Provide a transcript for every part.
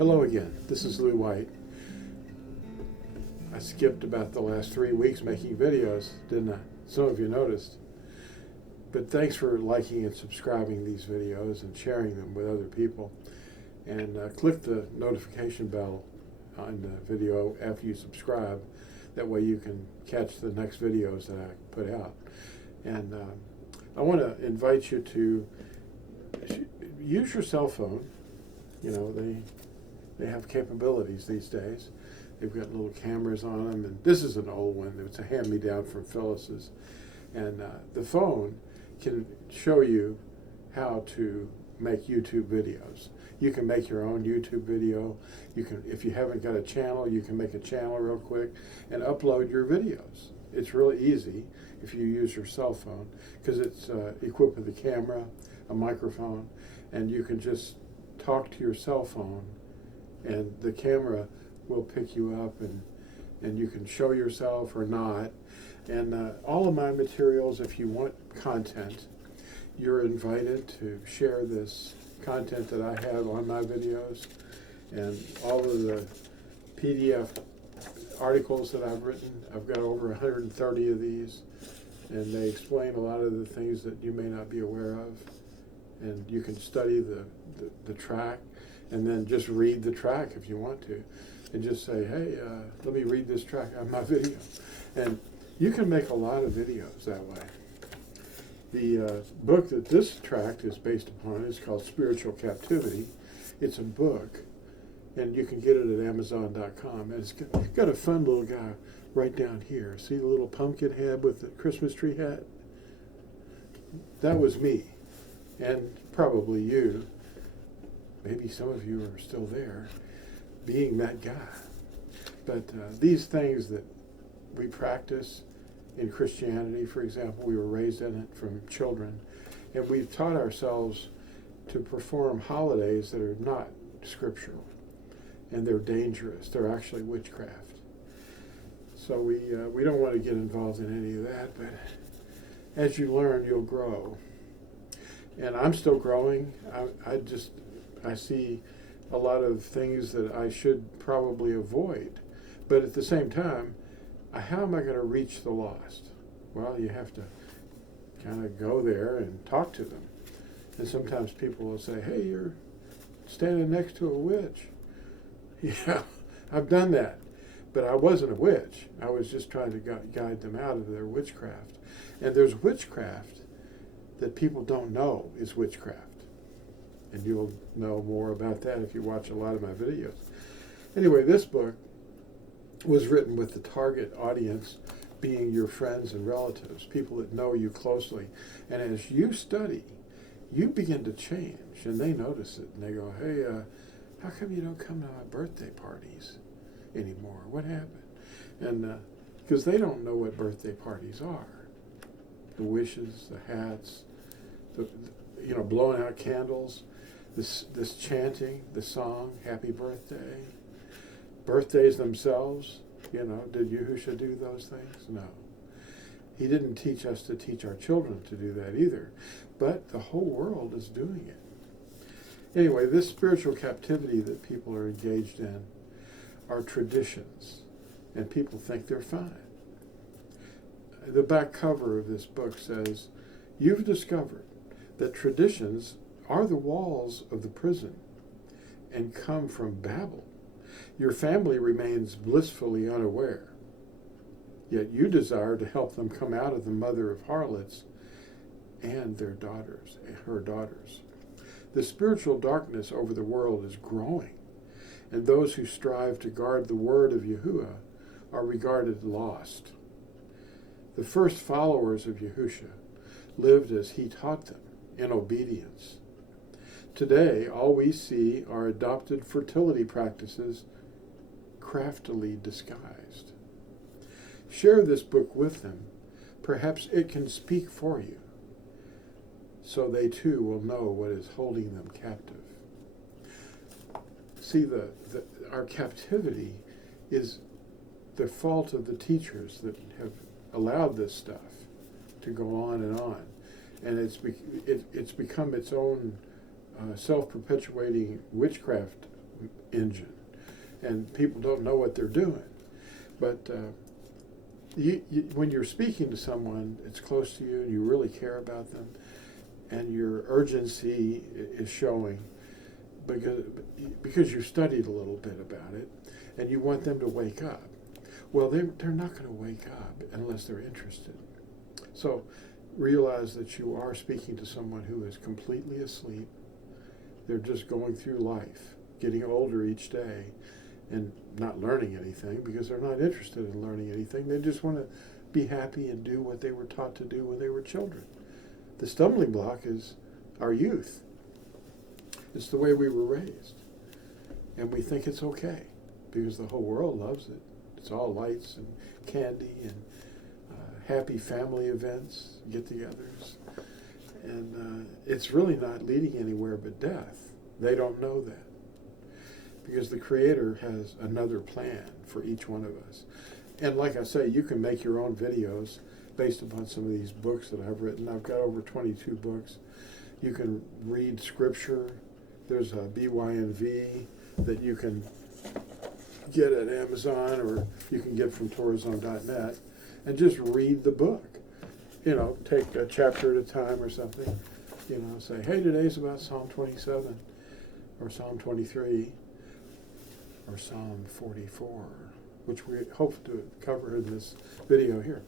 Hello again, this is Lew White. I skipped about the last 3 weeks making videos, didn't I? Some of you noticed. But thanks for liking and subscribing these videos and sharing them with other people. And click the notification bell on the video after you subscribe. That way you can catch the next videos that I put out. And I want to invite you to use your cell phone. You know, they have capabilities these days. They've got little cameras on them, and this is an old one. It's a hand-me-down from Phyllis's. And the phone can show you how to make YouTube videos. You can make your own YouTube video. You can, if you haven't got a channel, you can make a channel real quick and upload your videos. It's really easy if you use your cell phone because it's equipped with a camera, a microphone, and you can just talk to your cell phone and the camera will pick you up and you can show yourself or not. And all of my materials, if you want content, you're invited to share this content that I have on my videos and all of the PDF articles that I've written. I've got over 130 of these, and they explain a lot of the things that you may not be aware of. And you can study the track and then just read the track if you want to. And just say, hey, let me read this track on my video. And you can make a lot of videos that way. The book that this tract is based upon is called Spiritual Captivity. It's a book, and you can get it at Amazon.com. And it's got a fun little guy right down here. See the little pumpkin head with the Christmas tree hat? That was me, and probably you. Maybe some of you are still there, being that guy. But these things that we practice in Christianity, for example, we were raised in it from children, and we've taught ourselves to perform holidays that are not scriptural, and they're dangerous. They're actually witchcraft. So we don't want to get involved in any of that, but as you learn, you'll grow. And I'm still growing. I see a lot of things that I should probably avoid. But at the same time, how am I going to reach the lost? Well, you have to kind of go there and talk to them. And sometimes people will say, hey, you're standing next to a witch. Yeah, I've done that. But I wasn't a witch. I was just trying to guide them out of their witchcraft. And there's witchcraft that people don't know is witchcraft. And you'll know more about that if you watch a lot of my videos. Anyway, this book was written with the target audience being your friends and relatives, people that know you closely. And as you study, you begin to change, and they notice it. And they go, hey, how come you don't come to my birthday parties anymore? What happened? And because they don't know what birthday parties are. The wishes, the hats, blowing out candles. This chanting, the song, happy birthday, birthdays themselves, did Yahusha do those things? No. He didn't teach us to teach our children to do that either, but the whole world is doing it. Anyway, this spiritual captivity that people are engaged in are traditions, and people think they're fine. The back cover of this book says, you've discovered that traditions are the walls of the prison and come from Babel. Your family remains blissfully unaware, yet you desire to help them come out of the mother of harlots and her daughters. The spiritual darkness over the world is growing, and those who strive to guard the word of Yahuwah are regarded lost. The first followers of Yahusha lived as he taught them, in obedience. Today, all we see are adopted fertility practices craftily disguised. Share this book with them. Perhaps it can speak for you, so they too will know what is holding them captive. See, our captivity is the fault of the teachers that have allowed this stuff to go on and on. And it's become its own self-perpetuating witchcraft engine, and people don't know what they're doing. But when you're speaking to someone, it's close to you, and you really care about them, and your urgency is showing because you studied a little bit about it, and you want them to wake up. Well, they're not going to wake up unless they're interested. So realize that you are speaking to someone who is completely asleep. They're just going through life, getting older each day, and not learning anything because they're not interested in learning anything. They just want to be happy and do what they were taught to do when they were children. The stumbling block is our youth. It's the way we were raised. And we think it's okay because the whole world loves it. It's all lights and candy and happy family events, get-togethers. And it's really not leading anywhere but death. They don't know that. Because the Creator has another plan for each one of us. And like I say, you can make your own videos based upon some of these books that I've written. I've got over 22 books. You can read scripture. There's a BYNV that you can get at Amazon, or you can get from Torazone.net, and just read the book. You know, take a chapter at a time or something. You know, say, hey, today's about Psalm 27, or Psalm 23, or Psalm 44, which we hope to cover in this video here.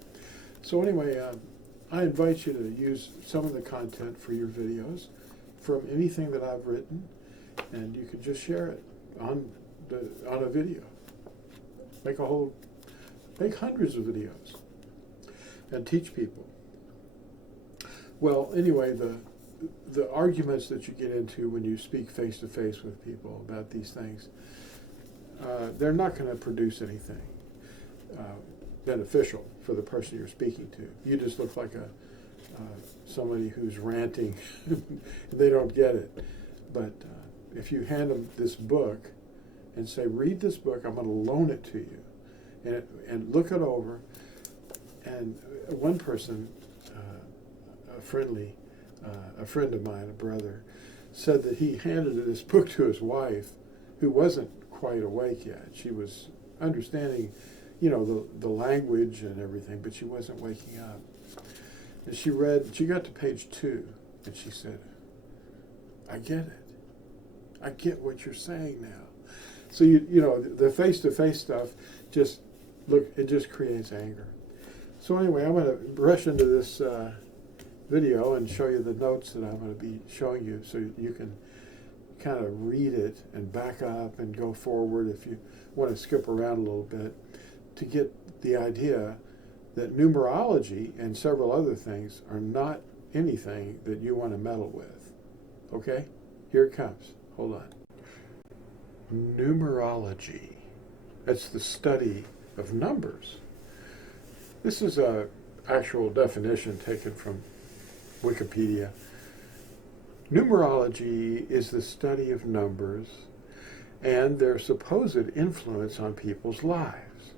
So anyway, I invite you to use some of the content for your videos from anything that I've written, and you can just share it on a video. Make hundreds of videos and teach people. Well, anyway, the arguments that you get into when you speak face to face with people about these things, they're not going to produce anything beneficial for the person you're speaking to. You just look like somebody who's ranting and they don't get it. But if you hand them this book and say, read this book, I'm going to loan it to you, and look it over. And one person, a friend of mine, a brother, said that he handed this book to his wife, who wasn't quite awake yet. She was understanding, you know, the language and everything, but she wasn't waking up. And she got to page 2, and she said, I get it. I get what you're saying now. So you know, the face-to-face stuff it just creates anger. So anyway, I'm going to rush into this video and show you the notes that I'm going to be showing you, so you can kind of read it and back up and go forward if you want to skip around a little bit, to get the idea that numerology and several other things are not anything that you want to meddle with. Okay? Here it comes. Hold on. Numerology. That's the study of numbers. This is an actual definition taken from Wikipedia. Numerology is the study of numbers and their supposed influence on people's lives,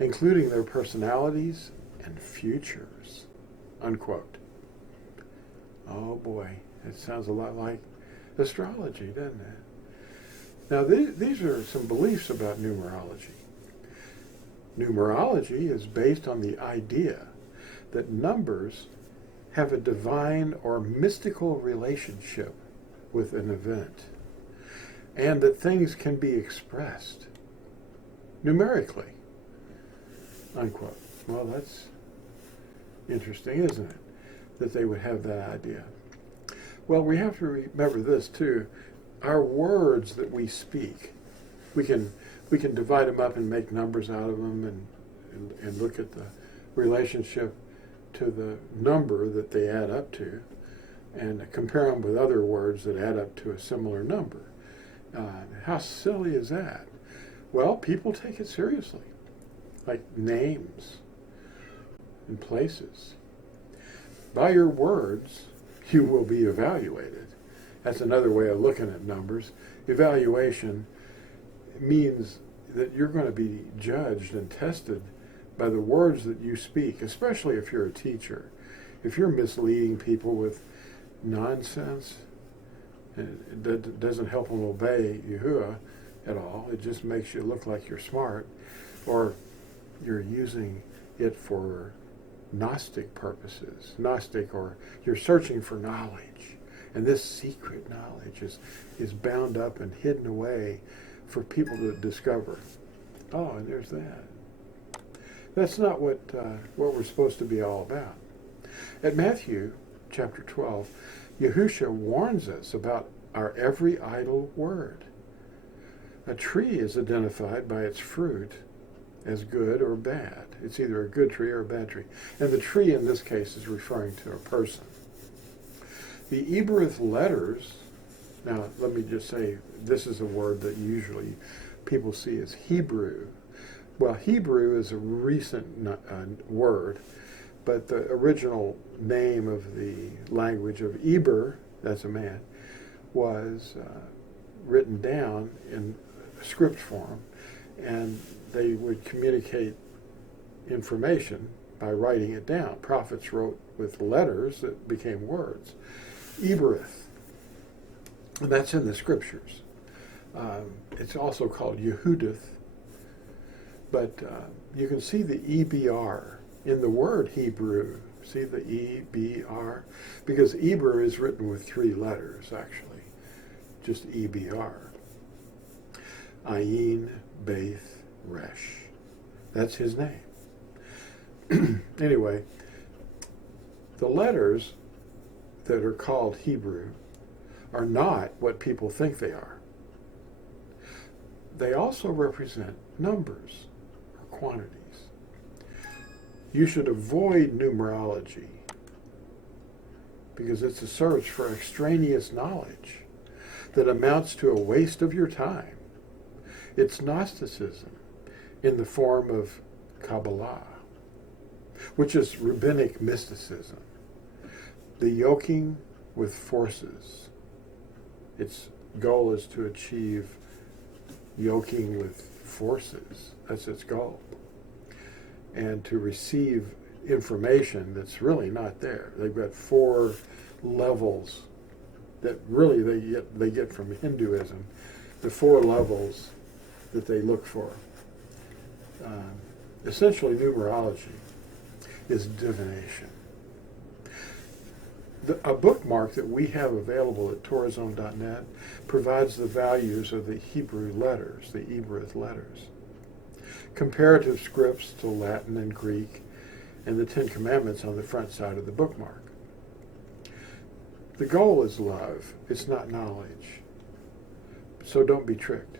including their personalities and futures, unquote. Oh boy, it sounds a lot like astrology, doesn't it? Now, these are some beliefs about numerology. Numerology is based on the idea that numbers have a divine or mystical relationship with an event, and that things can be expressed numerically, unquote. Well, that's interesting, isn't it, that they would have that idea? Well, we have to remember this, too. Our words that we speak, we can divide them up and make numbers out of them and look at the relationship to the number that they add up to, and compare them with other words that add up to a similar number. How silly is that? Well, people take it seriously, like names and places. By your words, you will be evaluated. That's another way of looking at numbers. Evaluation means that you're going to be judged and tested by the words that you speak, especially if you're a teacher. If you're misleading people with nonsense, And it doesn't help them obey Yahuwah at all. It just makes you look like you're smart, or you're using it for Gnostic purposes. Gnostic, or you're searching for knowledge. And this secret knowledge is bound up and hidden away for people to discover. Oh, and there's that. That's not what we're supposed to be all about. At Matthew chapter 12, Yahusha warns us about our every idle word. A tree is identified by its fruit as good or bad. It's either a good tree or a bad tree. And the tree in this case is referring to a person. The Hebrew letters, now let me just say, this is a word that usually people see as Hebrew. Well, Hebrew is a recent word, but the original name of the language of Eber, that's a man, was written down in script form, and they would communicate information by writing it down. Prophets wrote with letters that became words. Ebereth, and that's in the scriptures. It's also called Yehudith, but you can see the EBR in the word Hebrew. See the EBR? Because Eber is written with 3 letters, actually. Just EBR. Ayin, Beth, Resh. That's his name. Anyway, the letters that are called Hebrew are not what people think they are. They also represent numbers or quantities. You should avoid numerology because it's a search for extraneous knowledge that amounts to a waste of your time. It's Gnosticism in the form of Kabbalah, which is rabbinic mysticism. The yoking with forces. Its goal is to achieve yoking with forces. That's its goal. And to receive information that's really not there. They've got 4 levels that really they get from Hinduism. The 4 levels that they look for. Essentially, numerology is divination. A bookmark that we have available at Torazone.net provides the values of the Hebrew letters, the Ebereth letters. Comparative scripts to Latin and Greek, and the 10 Commandments on the front side of the bookmark. The goal is love. It's not knowledge. So don't be tricked.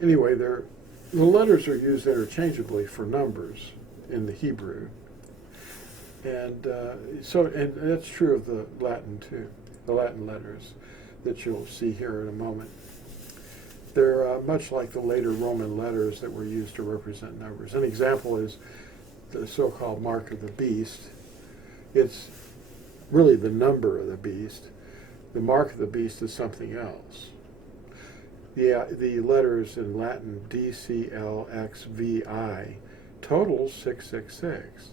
Anyway, the letters are used interchangeably for numbers in the Hebrew. And and that's true of the Latin too, the Latin letters that you'll see here in a moment. They're much like the later Roman letters that were used to represent numbers. An example is the so-called mark of the beast. It's really the number of the beast. The mark of the beast is something else. The letters in Latin DCLXVI totals 666.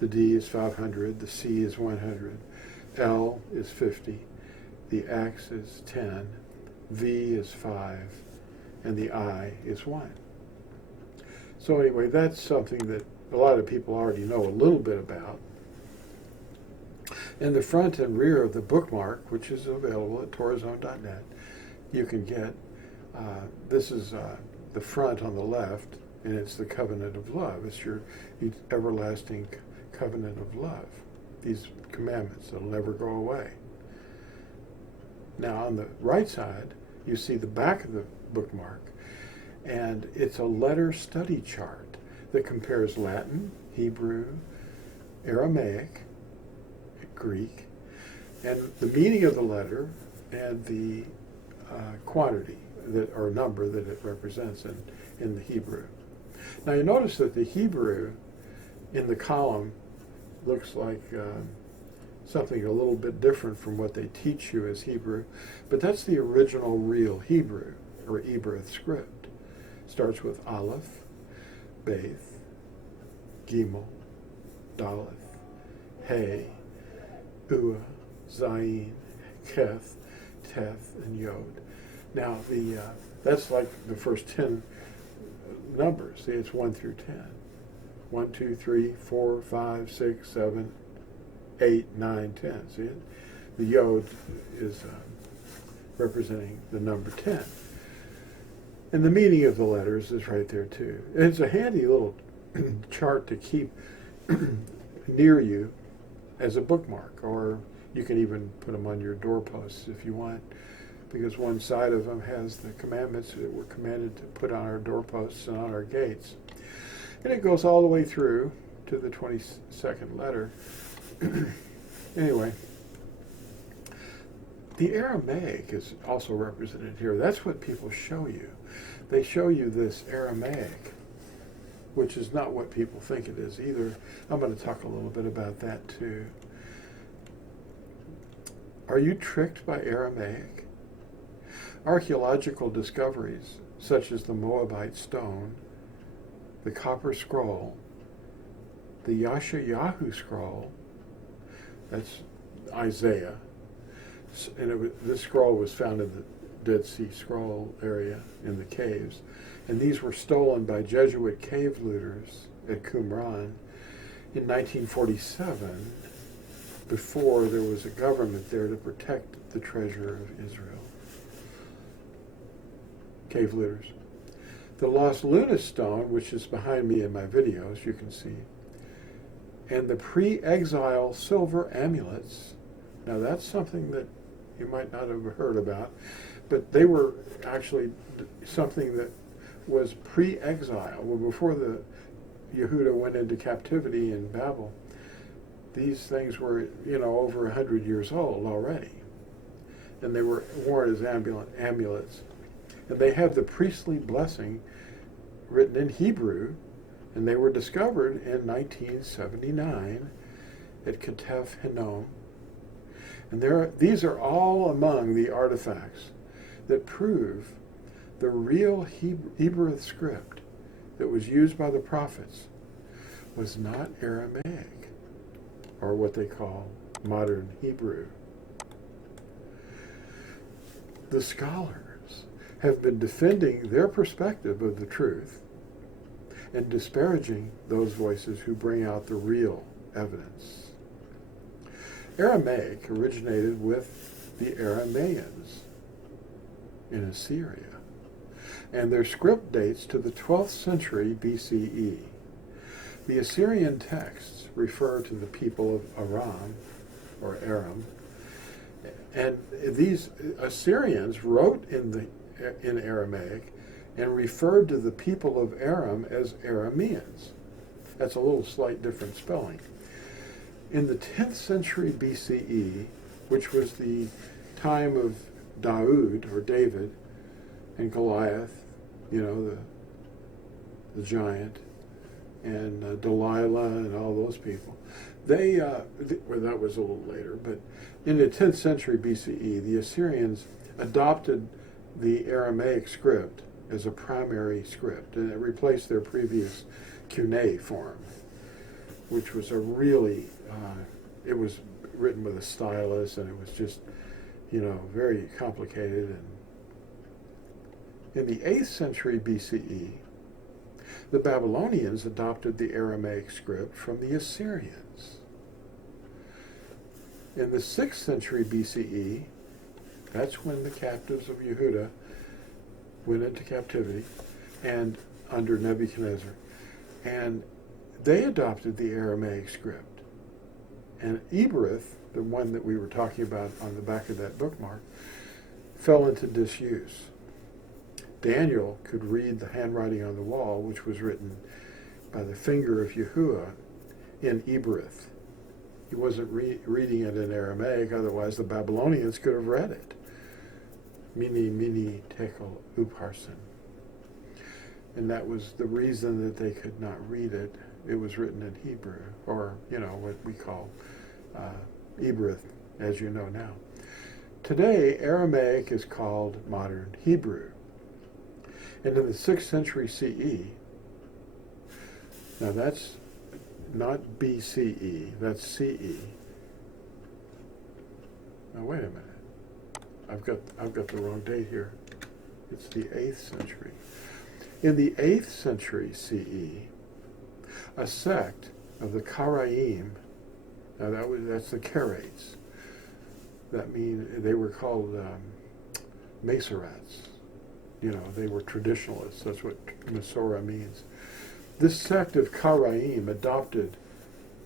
The D is 500, the C is 100, L is 50, the X is 10, V is 5, and the I is 1. So anyway, that's something that a lot of people already know a little bit about. In the front and rear of the bookmark, which is available at Torazone.net, you can get, this is the front on the left, and it's the covenant of love. It's your everlasting covenant of love. These commandments that'll never go away. Now on the right side, you see the back of the bookmark, and it's a letter study chart that compares Latin, Hebrew, Aramaic, Greek, and the meaning of the letter and the quantity that or number that it represents in the Hebrew. Now you notice that the Hebrew in the column looks like something a little bit different from what they teach you as Hebrew, but that's the original real Hebrew, or Ebereth script. Starts with Aleph, Beth, Gimel, Daleth, Hey, Ua, Zayin, Keth, teth, and yod. Now, that's like the first 10 numbers. See, it's 1 through 10. 1, 2, 3, 4, 5, 6, 7, 8, 9, 10. See it? The yod is representing the number 10. And the meaning of the letters is right there too. And it's a handy little chart to keep near you as a bookmark, or you can even put them on your doorposts if you want, because one side of them has the commandments that we're commanded to put on our doorposts and on our gates. And it goes all the way through to the 22nd letter. Anyway, the Aramaic is also represented here. That's what people show you. They show you this Aramaic, which is not what people think it is either. I'm going to talk a little bit about that too. Are you tricked by Aramaic? Archaeological discoveries, such as the Moabite stone, the copper scroll, the Yashayahu scroll, that's Isaiah, and this scroll was found in the Dead Sea Scroll area in the caves, and these were stolen by Jesuit cave looters at Qumran in 1947, before there was a government there to protect the treasure of Israel. Cave looters. The Lost Luna stone, which is behind me in my videos, you can see, and the pre-exile silver amulets. Now that's something that you might not have heard about, but they were actually something that was pre-exile. Well, before the Yehuda went into captivity in Babel, these things were, over 100 years old already. And they were worn as amulets. And they have the priestly blessing written in Hebrew, and they were discovered in 1979 at Ketef Hinnom. And these are all among the artifacts that prove the real Hebrew script that was used by the prophets was not Aramaic, or what they call modern Hebrew. The scholars have been defending their perspective of the truth and disparaging those voices who bring out the real evidence. Aramaic originated with the Arameans in Assyria, and their script dates to the 12th century BCE. The Assyrian texts refer to the people of Aram, or Aram, and these Assyrians wrote in Aramaic and referred to the people of Aram as Arameans. That's a little slight different spelling. In the 10th century BCE, which was the time of David, or David, and Goliath, the giant, and Delilah and all those people, that was a little later, but in the 10th century BCE, the Assyrians adopted the Aramaic script as a primary script, and it replaced their previous Cunei form, which was it was written with a stylus, and it was just, very complicated. And in the 8th century BCE, the Babylonians adopted the Aramaic script from the Assyrians. In the 6th century BCE, that's when the captives of Yehuda went into captivity, and under Nebuchadnezzar, and they adopted the Aramaic script. And Ebereth, the one that we were talking about on the back of that bookmark, fell into disuse. Daniel could read the handwriting on the wall, which was written by the finger of Yahuwah in Ebereth. He wasn't reading it in Aramaic, otherwise the Babylonians could have read it. Mini tekel upharsin. And that was the reason that they could not read it. It was written in Hebrew, or, what we call Ebereth, as you know now. Today, Aramaic is called modern Hebrew. And in the 6th century CE, now that's not BCE, that's CE. Now wait a minute. I've got the wrong date here. It's the 8th century. In the 8th century CE, a sect of the Karaim, now that's the Karaites. That means they were called Masorats. They were traditionalists. That's what Masora means. This sect of Karaim adopted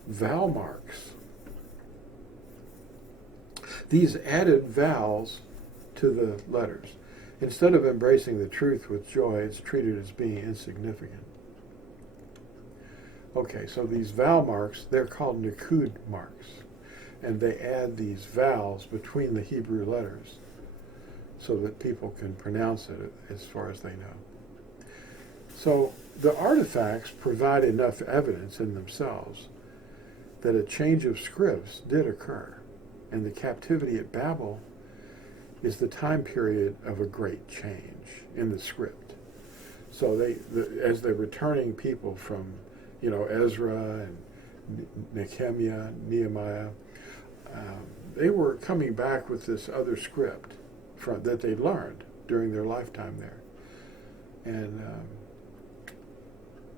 vowel marks. These added vowels to the letters. Instead of embracing the truth with joy, it's treated as being insignificant. Okay, so these vowel marks, they're called Nikud marks. And they add these vowels between the Hebrew letters so that people can pronounce it as far as they know. So the artifacts provide enough evidence in themselves that a change of scripts did occur. And the captivity at Babel is the time period of a great change in the script. So as they're returning people from, Ezra and Nehemiah, they were coming back with this other script that they learned during their lifetime there. And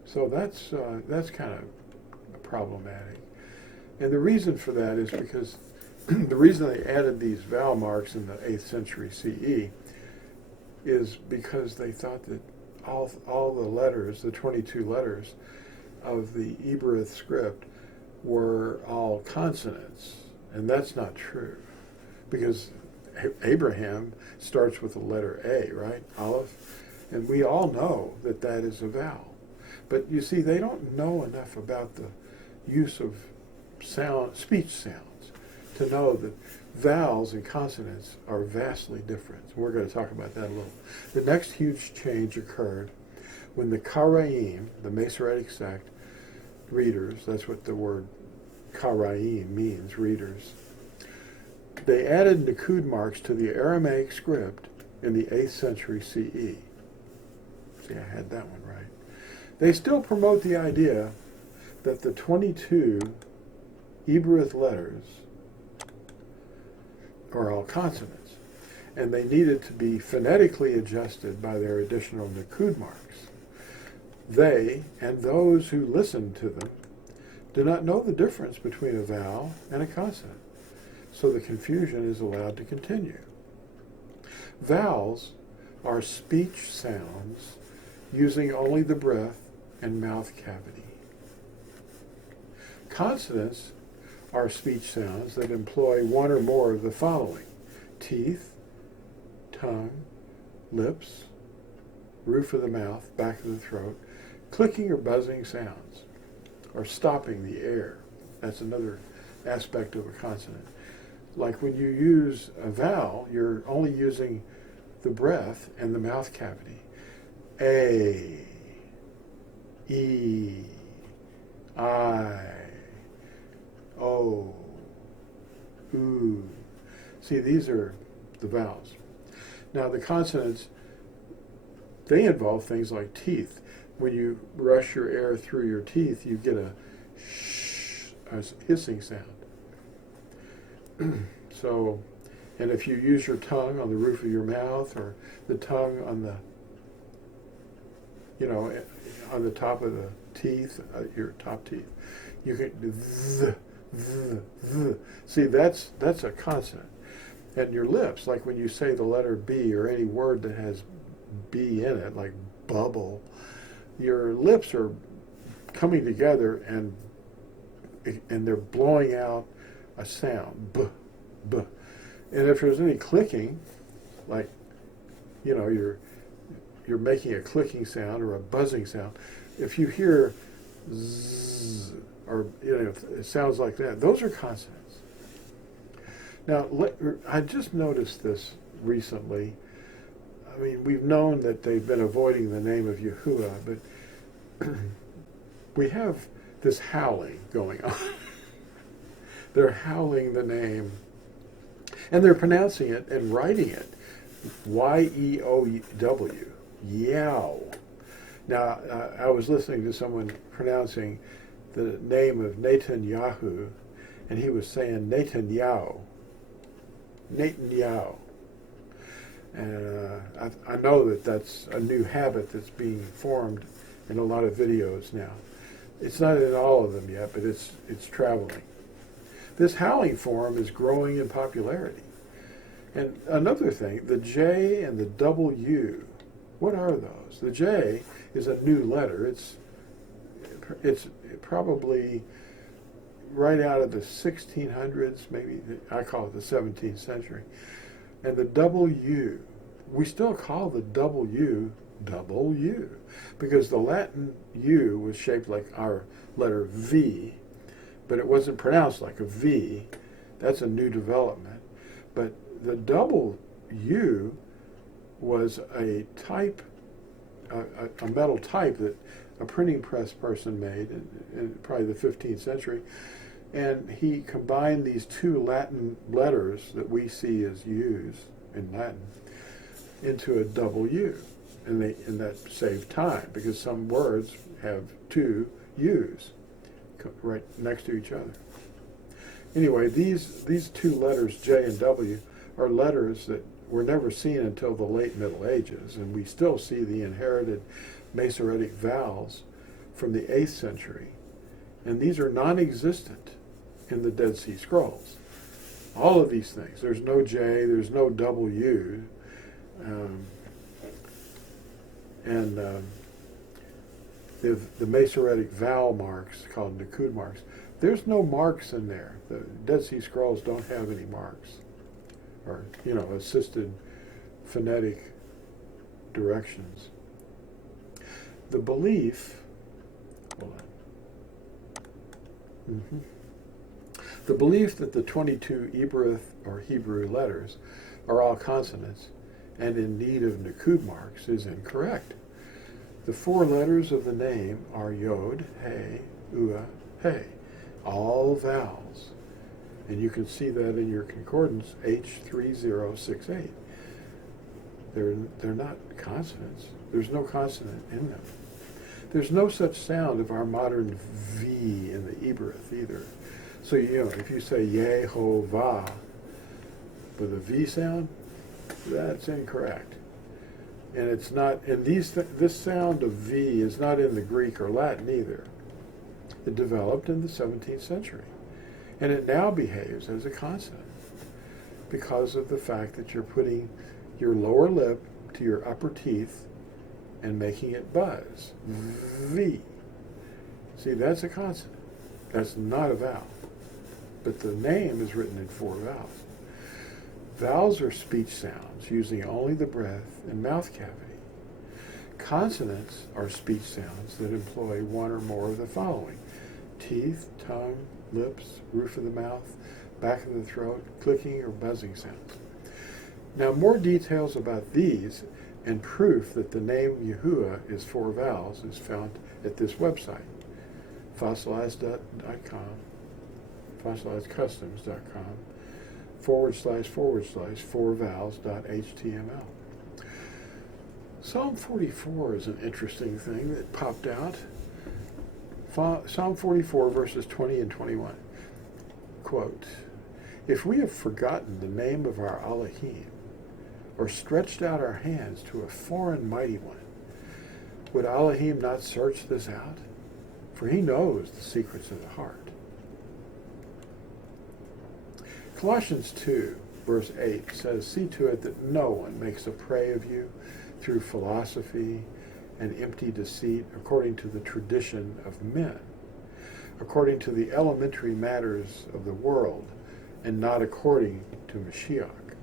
so that's kind of problematic. And the reason for that is because the reason they added these vowel marks in the 8th century CE is because they thought that all the letters, the 22 letters of the Hebrew script, were all consonants. And that's not true, because Abraham starts with the letter A, right? Aleph. And we all know that that is a vowel. But you see, they don't know enough about the use of speech sounds, to know that vowels and consonants are vastly different. We're going to talk about that a little. The next huge change occurred when the Karaim, the Masoretic sect, readers, that's what the word Karaim means, readers, they added Nikud marks to the Aramaic script in the 8th century CE. See, I had that one right. They still promote the idea that the 22 Hebrew letters are all consonants, and they needed to be phonetically adjusted by their additional Nikud marks. They, and those who listen to them, do not know the difference between a vowel and a consonant, so the confusion is allowed to continue. Vowels are speech sounds using only the breath and mouth cavity. Consonants are speech sounds that employ one or more of the following: teeth, tongue, lips, roof of the mouth, back of the throat, clicking or buzzing sounds, or stopping the air. That's another aspect of a consonant. Like when you use a vowel, you're only using the breath and the mouth cavity. A, E, I, O, U. See, these are the vowels. Now the consonants, they involve things like teeth. When you rush your air through your teeth, you get a shh, a hissing sound. So, and if you use your tongue on the roof of your mouth, or the tongue on the, on the top of the teeth, your top teeth, you can do th, th, th. See, that's a consonant. And your lips, like when you say the letter B or any word that has B in it, like bubble, your lips are coming together and they're blowing out a sound, b, b. And if there's any clicking, like, you're making a clicking sound or a buzzing sound, if you hear zzz, or, it sounds like that, those are consonants. Now, I just noticed this recently. I mean, we've known that they've been avoiding the name of Yahuwah, but we have this howling going on. They're howling the name, and they're pronouncing it and writing it Y-E-O-W, Yow. Now, I was listening to someone pronouncing the name of Netanyahu, and he was saying Netanyahu. Netanyahu. And I know that that's a new habit that's being formed in a lot of videos now. It's not in all of them yet, but it's traveling. This howling form is growing in popularity. And another thing, the J and the double U, what are those? The J is a new letter. It's probably right out of the 1600s, maybe I call it the 17th century. And the double U, we still call the double U, because the Latin U was shaped like our letter V, but it wasn't pronounced like a V. That's a new development. But the double U was a type, a metal type that a printing press person made in probably the 15th century. And he combined these two Latin letters that we see as U's in Latin into a double U. And that saved time, because some words have two U's right next to each other. Anyway, these two letters, J and W, are letters that were never seen until the late Middle Ages, and we still see the inherited Masoretic vowels from the 8th century. And these are non-existent in the Dead Sea Scrolls. All of these things. There's no J, there's no W, the Masoretic vowel marks, called Nakud marks, there's no marks in there. The Dead Sea Scrolls don't have any marks, or, assisted phonetic directions. The belief, the belief that the 22 Ibrith or Hebrew letters are all consonants and in need of Nakud marks is incorrect. The 4 letters of the name are Yod, He, Ua, He, all vowels. And you can see that in your concordance, H3068. They're not consonants. There's no consonant in them. There's no such sound of our modern V in the Ibrith either. So, if you say Yehovah with a V sound, that's incorrect. And it's not, and this sound of V is not in the Greek or Latin either. It developed in the 17th century. And it now behaves as a consonant because of the fact that you're putting your lower lip to your upper teeth and making it buzz. V. See, that's a consonant. That's not a vowel. But the name is written in 4 vowels. Vowels are speech sounds using only the breath and mouth cavity. Consonants are speech sounds that employ one or more of the following: teeth, tongue, lips, roof of the mouth, back of the throat, clicking or buzzing sounds. Now, more details about these and proof that the name Yahuwah is 4 vowels is found at this website, fossilized.com, fossilizedcustoms.com, //4vowels.html. Psalm 44 is an interesting thing that popped out. Psalm 44, verses 20 and 21. Quote, "If we have forgotten the name of our Elohim, or stretched out our hands to a foreign mighty one, would Elohim not search this out? For he knows the secrets of the heart." Colossians 2, verse 8 says, "See to it that no one makes a prey of you through philosophy and empty deceit, according to the tradition of men, according to the elementary matters of the world, and not according to Mashiach."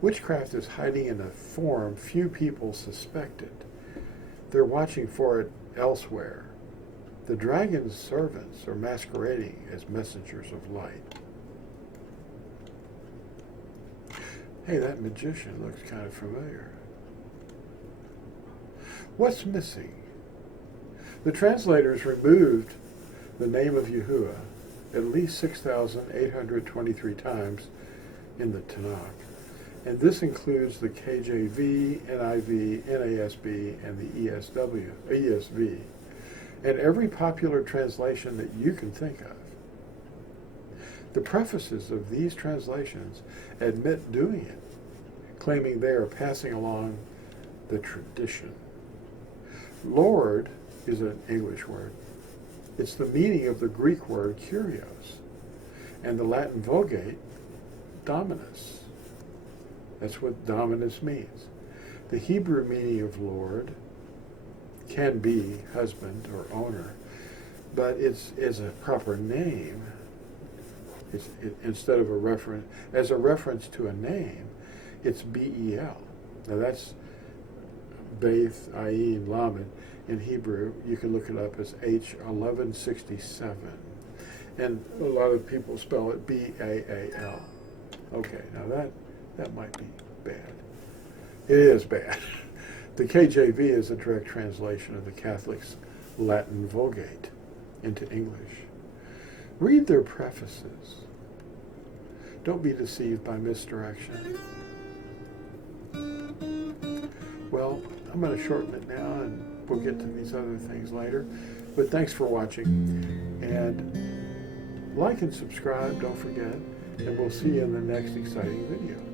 Witchcraft is hiding in a form few people suspected. They're watching for it elsewhere. The dragon's servants are masquerading as messengers of light. Hey, that magician looks kind of familiar. What's missing? The translators removed the name of Yahuwah at least 6,823 times in the Tanakh. And this includes the KJV, NIV, NASB, and the ESV, and every popular translation that you can think of. The prefaces of these translations admit doing it, claiming they are passing along the tradition. Lord is an English word. It's the meaning of the Greek word kurios, and the Latin Vulgate, dominus. That's what dominus means. The Hebrew meaning of Lord can be husband or owner, but it's a proper name. Instead of a reference, as a reference to a name, it's Bel. Now that's Beth, Ayin, Lamed. In Hebrew, you can look it up as H1167. And a lot of people spell it Baal. Okay, now that might be bad. It is bad. The KJV is a direct translation of the Catholics' Latin Vulgate into English. Read their prefaces. Don't be deceived by misdirection. Well, I'm going to shorten it now, and we'll get to these other things later. But thanks for watching. And like and subscribe, don't forget. And we'll see you in the next exciting video.